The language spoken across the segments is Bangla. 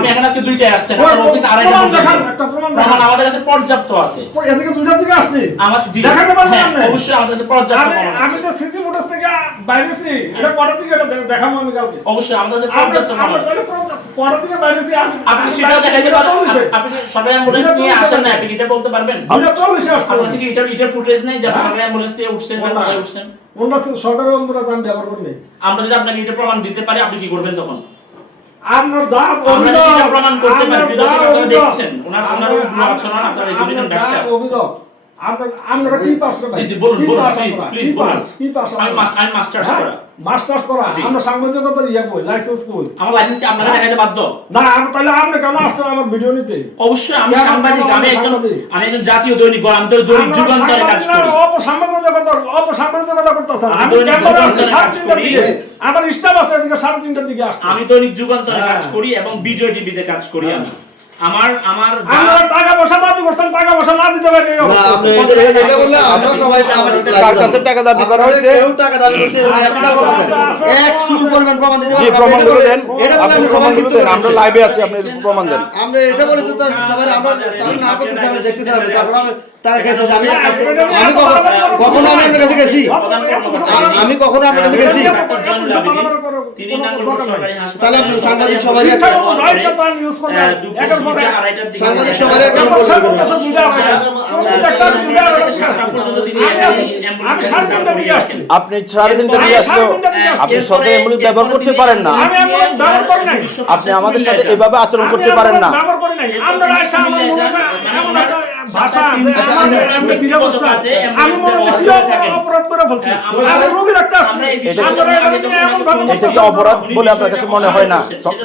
আপনি এখন আজকে দুইটায় আসছেন, আপনার অফিস আড়াইটা প্রমাণ আমাদের কাছে পর্যাপ্ত আছে। এদিকে দুইটা দিকে আসছে আমার জি দেখাতে পারবেন আপনি? অবশ্যই আমাদের কাছে পর্যাপ্ত প্রমাণ আমি আছে। যে সিসি ফুটেজ থেকে বাইরেছি এটা কটার দিকে এটা দেখাবো আমি কালকে। অবশ্যই আমাদের কাছে পর্যাপ্ত প্রমাণ আমরা আছে। চলে কটার দিকে বাইরেছি আপনি সেটাও দেখাইতে পারবেন। আপনি সবাই অ্যাম্বুলেন্স নিয়ে আসেন না, আপনি এটা বলতে পারবেন? 240 আসছে। আপনার কাছে কি এটার ফুটেজ নেই যে আপনি সবাই অ্যাম্বুলেন্স দিয়ে উঠছেন বা কোথায় উঠছেন? ওটা সরকারি অ্যাম্বুলেন্স আমি ব্যবহার করি নাই। আমরা যদি আপনাকে এটা প্রমাণ দিতে পারি, আপনি কি করবেন তখন? আপনার যা আমরা যদি এটা প্রমাণ করতে পারি, আপনার বিদেশে যা আপনারা অভিযোগ, দেখছেন ওনার আচরণ আপনারা এই জন্য আপনার ডাক্তার। যা অভিযোগ, আপনারা কি পাস করেন? জি জি বলুন কি বলুন পাস প্লিজ করা? প্লিজ কি বলুন। পাস? কি পাস? আমি মাস্টার্স করা। মাস্টার্স করা। জি। আমরা সাংবাদিকতা ইয়া কই, লাইসেন্স কই। আমার লাইসেন্স কি আপনারা দেখাইতে বাধ্য? না, তাহলে আপনি কেন আসছেন আমার ভিডিও নিতে? অবশ্যই আমি কেন সাংবাদিক, কেন আমি একজন সাংবাদিক? আমি একজন জাতীয় দৈনিক, আমি তো দৈনিক যুগান্তরে কাজ করি। অপসাংবাদিকতা করতেছেন। আমি আমি দৈনিক চেম্বারে আছি যুগান্তরে কাজ 3:30 করি। দিকে। আমার স্টাফ আছে এদিকে 3:30 দিকে আসছে। আমি দৈনিক যুগান্তরে কাজ হ্যাঁ। করি এবং বিজয় টিভিতে কাজ করি আমি। আমার আপনারা টাকা পয়সা দাবি করছেন, টাকা পয়সা না দিতে পারেন এই না, অবস্থা। আপনি এটা বললে আমরা সবাই কার কাছে টাকা দাবি করা হয়েছে? কেউ টাকা দাবি করছে এরকম একটা প্রমাণ দেন। এক সুর পরিমাণ প্রমাণ দিতে জি পারবেন। প্রমাণ করে দেন, এটা বলে আপনি আমি প্রমাণ সবাই করে দেন, আমরা লাইভে আছি, আপনি প্রমাণ দেন। আমরা এটা বলে তো সবাই আমরা না করতেছি, আমি দেখতেছি আমি তারপর আমি টাকা খেয়েছি আমি কখনো আমি আপনার কাছে গেছি আমি কখনো আপনার কাছে গেছি তিনি নাঙ্গলকোট সরকারি হাসপাতালে তাহলে আপনি সাংবাদিক সবারই আছে সাংবাদিক সবারই আছে আপনি 3:30 নিয়ে আসলো, আপনি সরকারি অ্যাম্বুলেন্স ব্যবহার করতে পারেন না, আমি অ্যাম্বুলেন্স ব্যবহার করি নাই। আপনি আমাদের সাথে এভাবে আচরণ করতে পারেন না। ব্যবহার করি নাই। আপনারা এসে আমার মনে হয় এমন একটা ভাষা যে আমাদের এমনি বিরোধ আছে। আমি মনে হয় কি অপরাধ করে ফেলছি। আমি রোগী ডাক্তার আসছি। আপনারা এমন ভাবে এটা কি অপরাধ বলে আপনার কাছে মনে হয় না?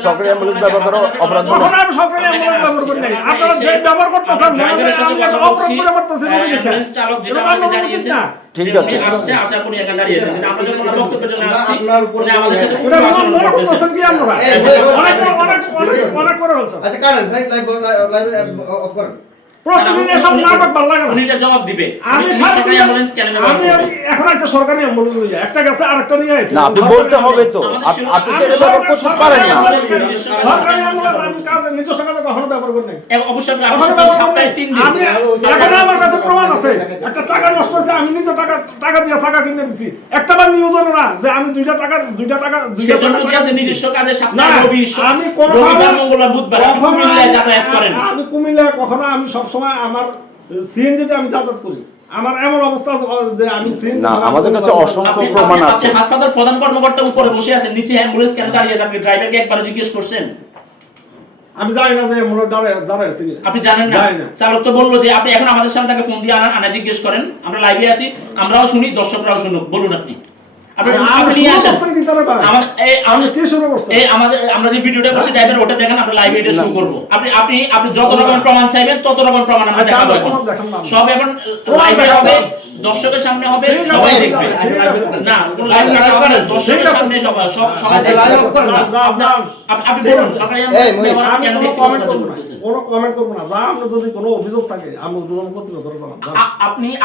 সরকারি অ্যাম্বুলেন্স ব্যবহার করা অপরাধ মনে কখনো আমি সরকারি অ্যাম্বুলেন্স ব্যবহার করি নাই। আপনারা যে ব্যবহার করতেছেন মনে হয় আমি একটা অপরাধ করে করতেছি রোগী দেখে। এটা তো আমরা উচিত না। ঠিক আছে। আসছে আসার পর এখানে দাঁড়িয়েছেন, কিন্তু আমরা যখন ওনার বক্তব্যের জন্য আসছি আপনার উপরে উনি আমাদের সাথে এটা খুব আচরণ মনে করতেছেন। করতেছেন কি আপনারা? অনেক করে বলছেন। আচ্ছা কারেন লাইভ অফ করেন প্রতিদিন এসব নাটক ভালো লাগে না। উনি এটা জবাব দিবে। আমি উনি সরকারি অ্যাম্বুলেন্স কেন ব্যবহার আমি করবেন? এখন আইছে সরকারি অ্যাম্বুলেন্স নিয়ে একটা গেছে আরেকটা নিয়ে আইছে না, আপনি বলতে হবে তো, আপনি সেটা ব্যবহার করতে পারেন না। সরকারি অ্যাম্বুলেন্স আমি কাজে নিজস্ব কাজে কখনো ব্যবহার করি নাই। অবশ্যই আপনি কখনো ব্যবহার করি সপ্তাহে নাই। 3 দিন আমি এখন আমার কাছে প্রমাণ আছে একটা টাকা নষ্ট হয়েছে, আমি নিজে টাকা দিয়ে টাকা কিনে দিছি। একটা বার নিউজ হলো না যে আমি দুইটা টাকা সেজন্য কি আপনি নিজস্ব কাজে না, সপ্তাহে আমি কোনো রবিবার মঙ্গলবার বুধবার আপনি কুমিল্লায় যাতায়াত করেন। আমি কুমিল্লায় কখনো আমি সব সময় আমার সিএনজিতে আমি যাতায়াত করি। আমার এমন অবস্থা যে আমি সিএনজি না, আমাদের কাছে অসংখ্য আপনি প্রমাণ আছে। হাসপাতাল প্রধান কর্মকর্তা উপরে বসে আছেন, নিচে অ্যাম্বুলেন্স কেন দাঁড়িয়ে আছে? আপনি ড্রাইভারকে একবার জিজ্ঞেস করছেন? আমি জানি না যে মনে দাঁড়ায় আছে কিনা। আপনি জানেন না? জানি না। চালক তো বললো যে আপনি এখন আমাদের সামনে তাকে ফোন দিয়ে আনা জিজ্ঞেস করেন। আমরা লাইভে আছি, আমরাও শুনি, দর্শকরাও শুনুক। বলুন আপনি আপনি নিয়ে আসেন। আমি কি শুরু করছি? আমরা যে ভিডিওটা করছি ড্রাইভার ওটা দেখেন, আমরা লাইভে এটা শুরু করব। আপনি যত রকম প্রমাণ চাইবেন তত রকম প্রমাণ আমরা আচ্ছা, দেখাবো। আমরা এখন প্রমাণ দেখান না। সব এখন লাইভে হবে, দর্শকের সামনে হবে, ঠিক আছে, সবাই ঠিক দেখবে। আছে, ঠিক আছে। না কোন লাইভ লাইভ হবে করেন। না, দর্শকের সামনে সবাই আচ্ছা লাইভ অফ করেন আপনি বলুন সরকারি ব্যবহার আমি কেন কোনো ব্যক্তিগত কমেন্ট কাজে করব না। করতেছেন? কোনো কমেন্ট করব না। যা আমরা যদি কোনো অভিযোগ থাকে আমি উদ্বোধন কর্তৃপক্ষের জানাবো।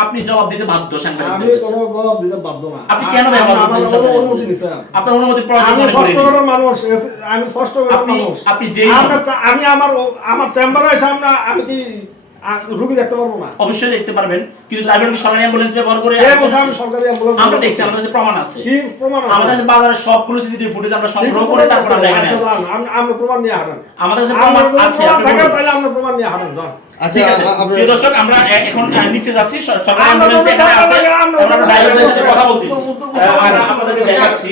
আপনি জবাব দিতে বাধ্য আমি সাংবাদিকদের। কোনো জবাব দিতে বাধ্য না। আপনি কেন ব্যবহার আমার করতেছেন? অনুমতি নিছে। আপনার অনুমতি প্রয়োজন আমি মনে ষষ্ঠ করেন। গ্রেডের মানুষ, আমি ষষ্ঠ গ্রেডের মানুষ। আপনি যেই আমি আমার চেম্বারে এসে আমি কি রোগী দেখতে পারবো না? অবশ্যই দেখতে পারবেন, কিন্তু ড্রাইভার কি সরকারি অ্যাম্বুলেন্স ব্যবহার করে? এই বলছে আমি সরকারি অ্যাম্বুলেন্স আমরা দেখছি, আমাদের কাছে প্রমাণ আছে। কি প্রমাণ আছে? আমাদের কাছে বাজারের সবগুলো সিসিটিভি ফুটেজ আমরা সংগ্রহ করে তারপর আমরা এখানে আচ্ছা, আসছি। যান, আমরা প্রমাণ নিয়ে হাঁটেন। আমাদের কাছে আমার প্রমাণ যদি আছে। প্রমাণ আপনি থাকে বলুন। তাহলে আমরা প্রমাণ নিয়ে হাঁটেন, যান। ঠিক আছে প্রিয় দর্শক, আমরা এখন নিচে যাচ্ছি, সরকারি আমরা অ্যাম্বুলেন্স যদি এখানে আছে, আমরা আমরা ড্রাইভারের সাথে কথা বলতেছি। আমরা আপনাদেরকে দেখাচ্ছি।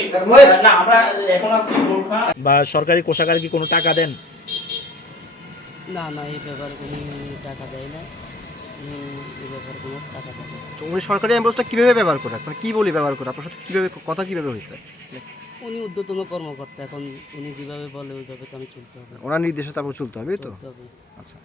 না আমরা এখন আছি গোর্খা বা সরকারি কোষাগারে কি কোনো টাকা দেন? না না, এই ব্যাপারে উনি টাকা দেয় না, এই ব্যাপারে কোনো টাকা দেয় না। তো উনি সরকারি অ্যাম্বুলেন্সটা কীভাবে ব্যবহার করে, মানে কী বলে ব্যবহার করে, আপনার সাথে কীভাবে কথা কীভাবে হয়েছে? উনি ঊর্ধ্বতন কর্মকর্তা, এখন উনি যেভাবে বলে ওইভাবে তো আমি চলতে হবে। ওনার নির্দেশে তারপর চলতে হবে, এই তো? চলতে হবে। আচ্ছা।